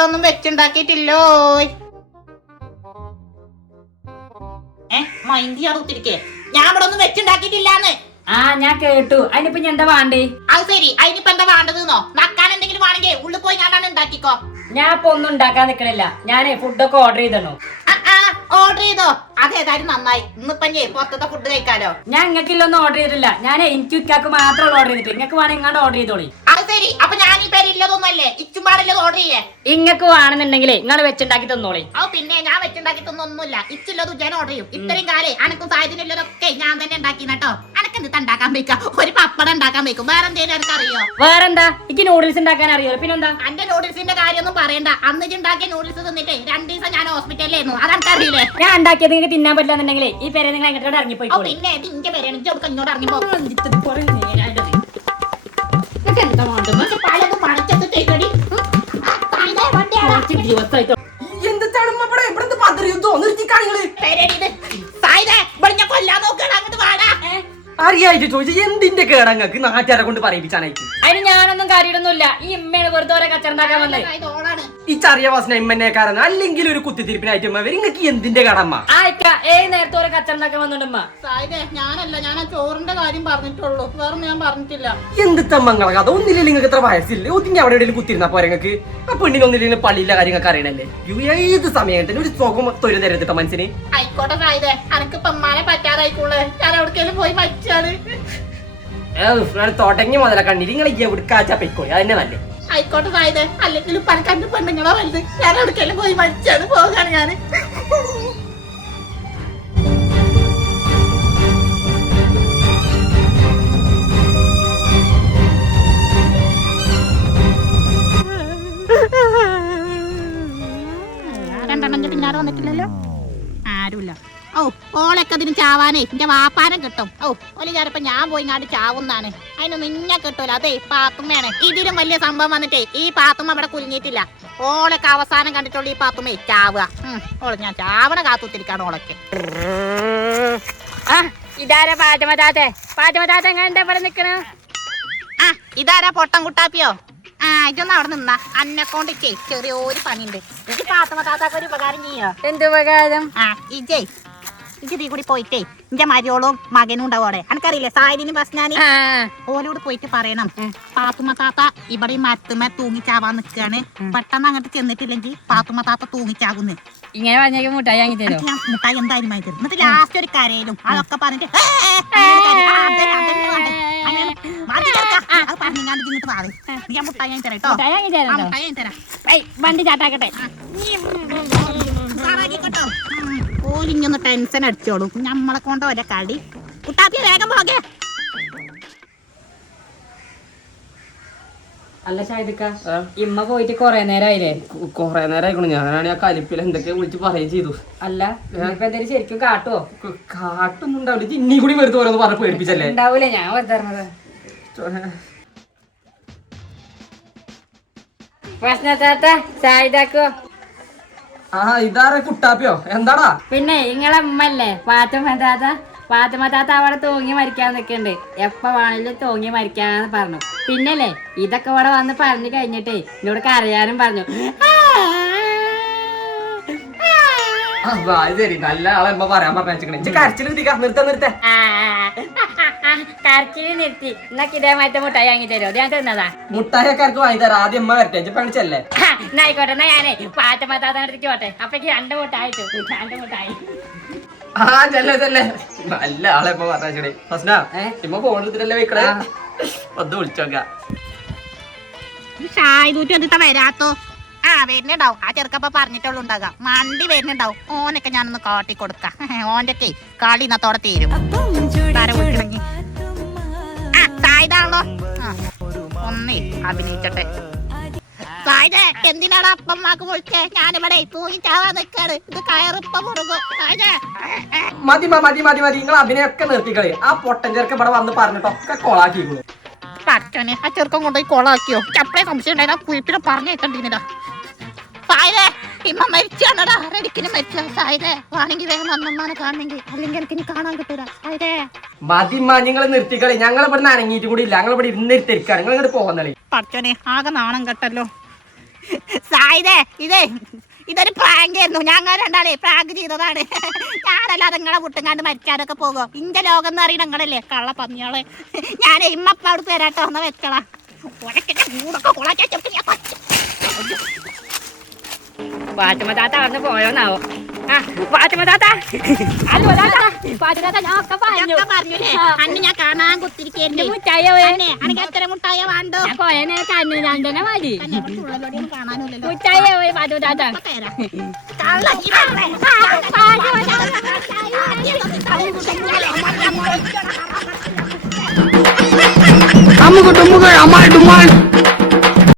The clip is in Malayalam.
ഒന്നും വെച്ചുണ്ടാക്കിയിട്ടില്ലോ. ഏ മൈൻഡ് ചെയ്യാതെ കുത്തിരിക്കേ. ഞാൻ ഇവിടെ ഒന്നും വെച്ചുണ്ടാക്കിയിട്ടില്ലാന്ന്. ആ ഞാൻ കേട്ടു. അതിനിപ്പോ ഞാൻ എന്താ വേണ്ടേ? അത് ശരി. അതിനിപ്പോ എന്താ വേണ്ടതെന്നോ? നക്കാൻ എന്തെങ്കിലും വേണമെങ്കിൽ ഉള്ളിൽ പോയി ഞാനാണ് ഉണ്ടാക്കിക്കോ. ഞാൻ ഇപ്പൊ ഒന്നും ഉണ്ടാക്കാൻ നിക്കണില്ല. ഞാനേ ഫുഡൊക്കെ ഓർഡർ ചെയ്തണു ഓർഡർ ചെയ്തോ? അതേതായാലും നന്നായി. ഇന്നിപ്പം ചെയ് പുറത്തത്തെ ഫുഡ് കഴിക്കാലോ. ഞാൻ ഇങ്ങക്കില്ലൊന്നും ഓർഡർ ചെയ്തിട്ടില്ല. ഞാൻ എനിക്ക് ഇക്കാക്ക് മാത്രമേ ഓർഡർ ചെയ്തിട്ട് ഇങ്ങക്ക് വേണം ഇങ്ങാണ്ട് ഓർഡർ ചെയ്തോളി. അത് ശരി. അപ്പൊ ഞാൻ ഈ പേര് ഇല്ലതൊന്നല്ലേ ഇച്ചും പാടില്ലത് ഓർഡർ ചെയ്യേ? ഇങ്ങക്ക് വേണമെന്നുണ്ടെങ്കിലേ നിങ്ങൾ വെച്ചുണ്ടാക്കി തന്നോളി. അത് പിന്നെ ഞാൻ വെച്ചുണ്ടാക്കി തന്നൊന്നുമില്ല. ഇച്ചില്ലതും ഞാൻ ഓർഡർ ചെയ്യും. ഇത്രയും കാലേ അനക്കും സാധ്യതയുള്ളതൊക്കെ ഞാൻ തന്നെ ഉണ്ടാക്കി കേട്ടോ. അനക്ക് എന്ത് ഉണ്ടാക്കാൻ ഒരു പപ്പടം ഉണ്ടാക്കാൻ വെക്കും വേറെ എന്തെങ്കിലും എനിക്ക് അറിയോ? വേറെന്താ? എനിക്ക് നൂഡിൽസ് ഉണ്ടാക്കാൻ അറിയോ? പിന്നെന്താ? അന്റെ നൂഡിൽസിന്റെ കാര്യമൊന്നും പറയണ്ട. അന്ന് ഇജ്ജ് ഉണ്ടാക്കിയ നൂഡിൽസ് തിന്നിട്ടേ രണ്ട് ദിവസം ഞാൻ ഹോസ്പിറ്റലിലായിരുന്നു അതെനിക്കറിയില്ലേ ഞാൻ ഉണ്ടാക്കിയത് നിങ്ങൾക്ക് തിന്നാൻ പറ്റില്ലെന്നുണ്ടെങ്കിലേ ഈ പേരെ നിങ്ങൾ എങ്ങോട്ട് ഓ ഇറങ്ങിപ്പോയിക്കോളി പിന്നെ ഇത് ഇന്റെ പേരാണ്? ഇജ്ജ് കൊടുക്ക ഇങ്ങോട്ട് ഇറങ്ങി പോകും പലതും മണിച്ചത് ചെയ്തടി ദിവസമായിട്ട് എന്താണ് ഇവിടെ? ഇവിടെ പതറി യുദ്ധം നിർത്തി കളികൾ പേരടി ഇത്. സായിദേ ഇവിടെ ഞാൻ കൊല്ലാൻ നോക്കണം അറിയായിട്ട് ചോദിച്ചു എന്തിന്റെ കേടങ്ങക്ക് നാട്ടുകാരെ കൊണ്ട് പറയിപ്പിച്ചാനായിട്ട്. അതിന് ഞാനൊന്നും കാര്യമൊന്നുമില്ല ഈ ഇമ്മയാണ് വെറുതെ ഓരോ ഉണ്ടാക്കാൻ വന്നത് ഈ ചെറിയ വാസന കാരണം അല്ലെങ്കിൽ ഒരു കുത്തിത്തിരിപ്പിനായിട്ട് നിങ്ങൾക്ക് എന്തിന്റെ കടമ്മ ഏത് നേരത്തെ ഓരോ കച്ചറ വന്നിട്ടുമ്മ സായിദേ ഞാനല്ല ഞാൻ ആ ചോറിന്റെ കാര്യം പറഞ്ഞിട്ടുള്ളൂ. വേറെ ഞാൻ പറഞ്ഞിട്ടില്ല. എന്ത് തമ്മങ്ങളെ കഥ? നിങ്ങൾക്ക് ഇത്ര വയസ്സില്ല? ഒത്തിരി അവിടെ എവിടെയും കുത്തിരുന്നാ പോരെ നിങ്ങൾക്ക് ആ പെണ്ണിന് ഒന്നില്ലെങ്കിൽ പള്ളിയിലെ കാര്യങ്ങൾക്ക് അറിയണല്ലേ? ഏത് സമയം തന്നെ ഒരു സുഖം തൊരു തരത്തിട്ട മനസ്സിന് ആയിക്കോട്ടെ സായിദേ അനക്ക് പമ്മാനെ പറ്റാതായിക്കോളെ ഞാൻ എവിടേക്കെങ്കിലും പോയി പറ്റാണ് തുടങ്ങി മുതല കണ്ണീര് നിങ്ങൾ എവിടുക്കാച്ചാ പൊയ്ക്കോളി? അതന്നെ നല്ലേ. ആയിക്കോട്ടെ സായിദേ അല്ലെങ്കിൽ പനക്കണ്ട് പെണ്ണുങ്ങളോ വലുത്? ഞാൻ എവിടേക്കെല്ലാം പോയി മരിച്ചാണ് പോകാണ് ഞാൻ ഓളൊക്കെ അതിന് ചാവാനേ എന്റെ വാപ്പാനം കിട്ടും. ഓ ഓൽ ചിലപ്പോ ഞാൻ പോയി ഇങ്ങാട് ചാവുന്നാണ്. അതിന് നിന്നെ കിട്ടൂല അതെ പാത്തുമ്മയാണ് ഇതിലും വലിയ സംഭവം വന്നിട്ടേ ഈ പാത്തുമ്മ ഇവിടെ കുലുങ്ങിയിട്ടില്ല. ഓളൊക്കെ അവസാനം കണ്ടിട്ടുള്ള ഈ പാത്തുമ്മേ ചാവുക. ഓളെ ഞാൻ ചാവണ കാത്തുത്തിരിക്കാണ് ഓളൊക്കെ. ആ ഇതാരാ പാറ്റമ താത്തെ പാറ്റമ താത്ത എങ്ങനെ ഇവിടെ നിക്കണ? ആ ഇതാരാ പൊട്ടം കുട്ടാപ്പിയോ? ആ ഇതൊന്നും അവിടെ നിന്നാ. അന്നെക്കൊണ്ടിക്കേ ചെറിയൊരു പണിയുണ്ട്. ഈ പാത്തുമ്മ താത്താക്ക് ഒരു ഉപകാരം ചെയ്യോ? എന്ത് ഉപകാരം? ആ ഇജേ ഇജ് തീ കൂടി പോയിട്ടേ എന്റെ മരിയോളും മകനും ഉണ്ടാവും അവിടെ എനിക്കറിയില്ലേ ബസ് ഓലോട് പോയിട്ട് പറയണം. പാത്തുമ്മ താത്ത ഇവിടെ മരത്തുമ്മ തൂങ്ങിച്ചാവാൻ നിൽക്കുകയാണ് പെട്ടെന്ന് അങ്ങോട്ട് ചെന്നിട്ടില്ലെങ്കിൽ പാത്തുമ്മ താത്ത തൂങ്ങിച്ചാകുന്നു ഇങ്ങനെ പറഞ്ഞു മുട്ടായി വാങ്ങി ഞാൻ മുട്ടായി എന്തായാലും വാങ്ങി തരും. എന്നിട്ട് ലാസ്റ്റ് ഒരു കരയിലും അതൊക്കെ പറഞ്ഞിട്ട് ഞാൻ മുട്ടായി വാങ്ങി തരാം കേട്ടോ മുട്ടായി വാങ്ങി തരാം വണ്ടി ചാട്ടാക്കട്ടെ. ഉം. ഓലിഞ്ഞൊന്ന് ടെൻഷൻ അടിച്ചോളൂ. നമ്മളെ കൊണ്ട് ഒരേ കടി കുട്ടാപ്പി വേഗം പോകേ. അല്ല ഷാഹിദിക്ക ഇമ്മ പോയിട്ട് കൊറേ നേരമായില്ലേ കൊറേ നേരം ആയിക്കണു ഞാനാണ് ആ കലിപ്പിൽ എന്തൊക്കെ വിളിച്ച് പറയും ചെയ്തു. അല്ല ഇപ്പൊ എന്തായാലും ശരിക്കും കാട്ടുവോ? കാട്ടൊന്നും ഉണ്ടാവില്ല. ഇനി കൂടി വെറുതെ ഓരോന്ന് പറഞ്ഞ് പേടിപ്പിച്ചല്ലേ? ഉണ്ടാവൂലേ ഞാൻ വെറുതെ പ്രശ്നത്താത്ത ഷാഹിദാക്കോ. ആ ഇതാരെ കുട്ടാപ്പിയോ? എന്താടാ? പിന്നെ ഇങ്ങളെ ഉമ്മല്ലേ? പാത്തുമ്മ താത്ത? പാത്തുമ്മ താത്ത അവിടെ തൂങ്ങി മരിക്കാൻ നിൽക്കണ്ട് എപ്പ വേണേലും തൂങ്ങി മരിക്കാന്ന് പറഞ്ഞു. പിന്നല്ലേ ഇതൊക്കെ ഇവിടെ വന്ന് പറഞ്ഞു കഴിഞ്ഞിട്ടേ എന്നോട് കരയാനും പറഞ്ഞു. ആ വാ, ഇത് ശരി. നല്ല ആളെ പറയാൻ പറഞ്ഞു കരച്ചിൽ നിർത്തിക്കാ നിർത്ത നിർത്തേ. കരച്ചിൽ നിർത്തി. എന്നൊക്കെ ഇതേമാറ്റ മുട്ടായി വാങ്ങി തരുമോ ഞാൻ തിന്നതാ. മുട്ടായക്കാർക്ക് വാങ്ങി തരാം. ആദ്യം അമ്മ വരട്ടെ. ഇജ്ജ് പണിച്ചല്ലേ എന്നായിക്കോട്ടെ എന്നാ ആയിക്കോട്ടെ. എന്നാ ഞാനേ പാറ്റ താത്ത അടുത്തേക്ക് പോട്ടെ. അപ്പേക്ക് രണ്ട് മുട്ടായിട്ടു രണ്ട് മുട്ടായി. ആ ചെല്ലേ ചെല്ലേ. നല്ല ആളെ ഇപ്പൊ പറഞ്ഞേ? ഇമ്മ ഫോൺ എടുത്തിട്ടല്ലേ വെക്കണേ ഒന്ന് വിളിച്ചോക്ക. ഷായിദൂറ്റി വരാത്തോ? ആ വരുന്നുണ്ടാവും. ആ ചെറുക്കപ്പ പറഞ്ഞിട്ടുള്ളൂ ഉണ്ടാകാം. മണ്ടി വരുന്നുണ്ടാവും. ഓനൊക്കെ ഞാനൊന്ന് കാട്ടി കൊടുക്കാം ഓന്റെ കളി ഇന്നത്തോടെ തീരും. സായിതാണല്ലോ ഒന്നേ അഭിനയിച്ചട്ടെ. സായിദ എന്തിനാണ് അപ്പമ്മക്ക് പൊളിച്ചേ? ഞാനിവിടെ പോയി ചാവാ നിൽക്കാണ് ഇത് കയറിപ്പ മുറുകും. മതി മതി മതി മതി നിങ്ങൾ അഭിനയൊക്കെ നിർത്തിക്കളി. ആ പൊട്ടൻ ചെറുക്ക ഇവിടെ വന്ന് പറഞ്ഞിട്ടൊക്കെ കൊളാക്കിക്കുന്നു പറ്റനെ ആ ചെറുക്കം കൊണ്ടുപോയി കൊളാക്കിയോ? ചപ്പളെ സംശയം ഉണ്ടായിരുന്നു കുഴിപ്പിനെ പറഞ്ഞേക്കണ്ടിരുന്നില്ല സായതേ ഇമ്മ മരിച്ചാണടാ. ആരടിക്കിന് മരിച്ച സായതേ വേണമെങ്കിൽ വേഗം അന്നമ്മാനെ കാണണമെങ്കിൽ അല്ലെങ്കിൽ എനിക്ക് കാണാൻ കിട്ടൂല. സായതേ മതിമ്മ മ നിങ്ങൾ നിർത്തിക്കളി. ഞങ്ങൾ ഇവിടെ അനങ്ങിയിട്ട് കൂടി ഇല്ല. ഞങ്ങൾ ഇവിടെ ഇരുന്നിരുത്തിരിക്കാണ് നിങ്ങൾ ഇങ്ങോട്ട് പോകുന്നളി പറ്റോനെ ആകെ നാണം കെട്ടല്ലോ. സായിതേ ഇതേ ഇതൊരു പ്രാങ്ക് ആയിരുന്നു. ഞങ്ങൾ രണ്ടാളേ പ്രാങ്ക് ചെയ്തതാണ്. ഞാനല്ലാതെ നിങ്ങളെ വിട്ടുങ്ങാണ്ട് മരിക്കാനൊക്കെ പോകും ഇന്റെ ലോകം എന്ന് അറിയണ നിങ്ങളല്ലേ? കള്ള പന്നിയാളെ ഞാൻ ഇമ്മപ്പ അവിടെ തരാട്ടോ ഒന്ന് വെച്ചളാ. ഉടക്കിന്റെ കൂടൊക്കെ കുളക്കാൻ ചെറുക്കൻ ഞാൻ കൊച്ചു. പാത്തുമ്മ താത്ത അവിടെ പോയോന്നാവോ ആ പാത്തുമ്മ താത്ത അല്ലോ താത്ത പാത്തുമ്മ താത്ത ഞാൻ ഒക്കെ പറഞ്ഞു ഇതൊക്കെ പറഞ്ഞില്ലേ അന്ന് ഞാൻ കാണാൻ കുത്തിരിക്കല്ലേ മുട്ടായി പോയി അന്നെ അനക്ക് എത്ര മുട്ടായ വേണ്ടോ ഞാൻ കൊറേ നേരം കണ്ണു ഞാൻ തന്നെ മതി തന്നെ ഇവിടെ ഉള്ളലോടെയും കാണാനില്ലല്ലോ മുട്ടായി പോയി പാത്തുമ്മ താത്ത ഇപ്പൊ തരാം. കള്ള ജീവനെ. അമ്മുക്ക് ടുമ്മുകൾ അമാൾ ഡുമാൾ